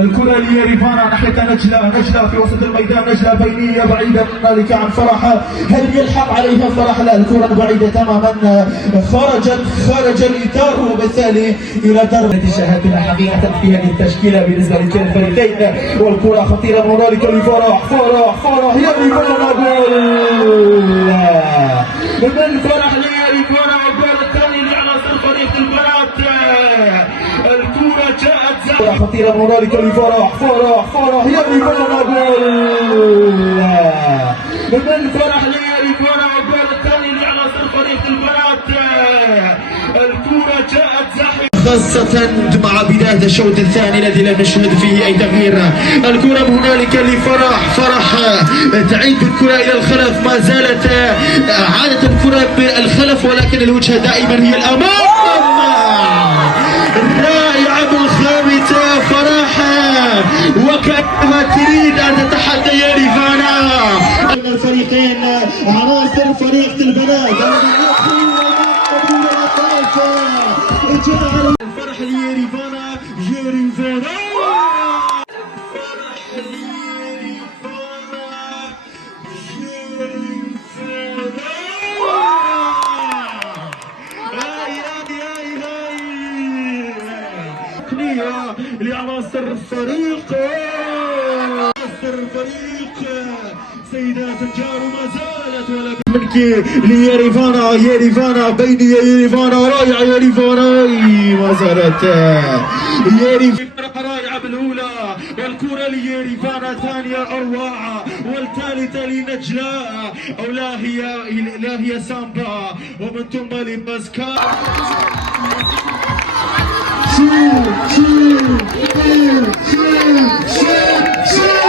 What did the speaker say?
الكرة ليريفانا ناحية نجلة في وسط الميدان، نجلة بينية بعيدة من ذلك عن فرح. هل يلحق عليها فرح؟ لا، الكرة بعيدة تماما، خرج الإطار وبالتالي إلى ضربة. شاهدنا حقيقة في هذه التشكيلة بالنسبة لكلا الفريقين، والكرة خطيرة هنالك لفرح. يريفانا جول من فرح ليريفانا، والجول الثاني لعناصر فريق البنات. الكرة جاءت خطيرة هنالك لفرح. يريفانا جول من فرح ليريفانا، والجول الثاني لعناصر فريق البنات. الكرة جاءت زاحمة خاصة مع بداية الشوط الثاني الذي لم نشهد فيه أي تغيير. الكرة هنالك لفرح. تعيد الكرة إلى الخلف، ما زالت عادت الكرة بالخلف، ولكن الوجهة دائما هي الأمام. رائعة بالخامسة فرح، وكأنها تريد أن تتحدى يريفانا. الفريقين عناصر فريق البنات الفرح ليريفانا. لعناصر الفريق سيدات الجار ما زالت، ولكن منك ليريفانا بينية. يريفانا رائعة، يريفانا ما زالت رائعة بالأولى، والكرة ليريفانا ثانية أروع، والثالثة لنجلاء، أو لا هي سامبا، ومن ثم لمسكان. شو